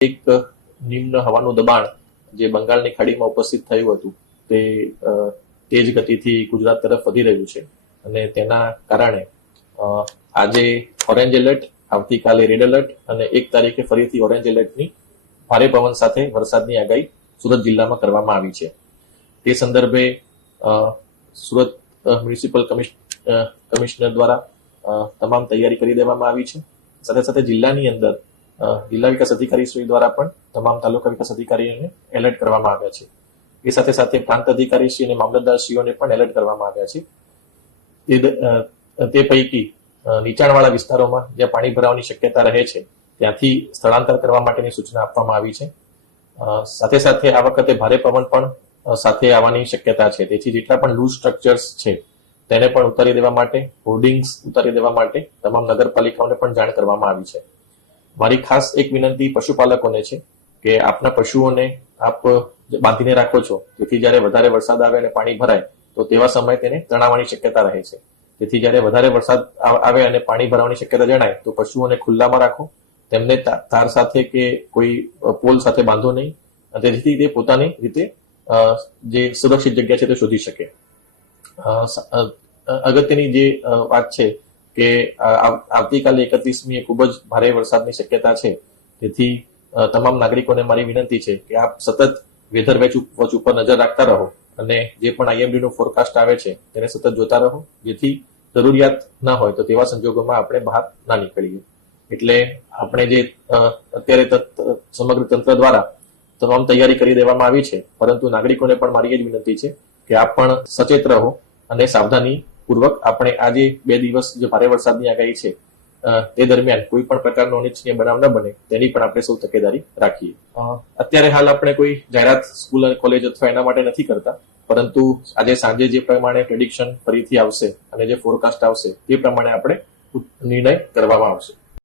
એક નિમ્ન હવાનું દબાણ જે બંગાળની ખાડીમાં ઉપસ્થિત થયું હતું તે તેજ ગતિથી ગુજરાત તરફ વધી રહ્યું છે અને તેના કારણે આજે ઓરેન્જ એલર્ટ, આવતીકાલે રેડ એલર્ટ અને 1 તારીખે ફરીથી ઓરેન્જ એલર્ટની ભારે પવન સાથે વરસાદની આગાહી સુરત જિલ્લામાં કરવામાં આવી છે. તે સંદર્ભે સુરત મ્યુનિસિપલ કમિશનર દ્વારા તમામ તૈયારી કરી દેવામાં આવી છે. સાથે સાથે જિલ્લાની અંદર જિલ્લા વિકાસ અધિકારી શ્રી દ્વારા પણ તમામ તાલુકા વિકાસ અધિકારીઓને એલર્ટ કરવામાં આવ્યા છે. એ સાથે સાથે પ્રાંત અધિકારી શ્રી અને મામલતદારશ્રીઓને પણ એલર્ટ કરવામાં આવ્યા છે. તે પૈકી નીચાણવાળા વિસ્તારોમાં જ્યાં પાણી ભરાવાની શક્યતા રહે છે ત્યાંથી સ્થળાંતર કરવા માટેની સૂચના આપવામાં આવી છે. સાથે સાથે આ વખતે ભારે પવન પણ સાથે આવવાની શક્યતા છે. તેથી જેટલા પણ લૂઝ સ્ટ્રક્ચર્સ છે તેને પણ ઉતારી દેવા માટે, હોર્ડિંગ્સ ઉતારી દેવા માટે તમામ નગરપાલિકાઓને પણ જાણ કરવામાં આવી છે. મારી ખાસ એક વિનંતી પશુપાલકોને છે કે આપના પશુઓને આપ બાંધીને રાખો છો, તેથી જ્યારે વધારે વરસાદ આવે અને પાણી ભરાય તો તેવા સમયે તેને તણાવવાની શક્યતા રહે છે. તેથી જ્યારે વધારે વરસાદ આવે અને પાણી ભરાવાની શક્યતા જણાય તો પશુઓને ખુલ્લામાં રાખો, તેમને તાર સાથે કે કોઈ પોલ સાથે બાંધો નહીં, તેથી તે પોતાની રીતે જે સુરક્ષિત જગ્યા છે તે શોધી શકે. અગત્યની જે વાત છે કે આવતીકાલે 31મીએ ખૂબ જ ભારે વરસાદની શક્યતા છે. તેથી તમામ નાગરિકોને મારી વિનંતી છે કે આપ સતત વેધર વોચ ઉપર નજર રાખતા રહો અને જે પણ IMD નું ફોરકાસ્ટ આવે છે તેને સતત જોતા રહો, જેથી જરૂરિયાત ના હોય તો તેવા સંજોગોમાં આપણે બહાર ના નીકળીએ. એટલે આપણે જે અત્યારે સમગ્ર તંત્ર દ્વારા તમામ તૈયારી કરી દેવામાં આવી છે, પરંતુ નાગરિકોને પણ મારી એ જ વિનંતી છે કે આપ પણ સચેત રહો અને સાવધાની પૂર્વક આપણે આજે 2 દિવસ જે ભારે વરસાદની આગાહી છે તે દરમિયાન કોઈ પણ પ્રકારનો અનિચ્છનીય બનાવ ન બને તેની પણ આપણે સૌ તકેદારી રાખીએ. અત્યારે હાલ આપણે કોઈ જાહેરાત સ્કૂલ અને કોલેજ અથવા એના માટે નથી કરતા, પરંતુ આજે સાંજે જે પ્રમાણે પ્રેડિક્શન ફરીથી આવશે અને જે ફોરકાસ્ટ આવશે તે પ્રમાણે આપણે નિર્ણય કરવામાં આવશે.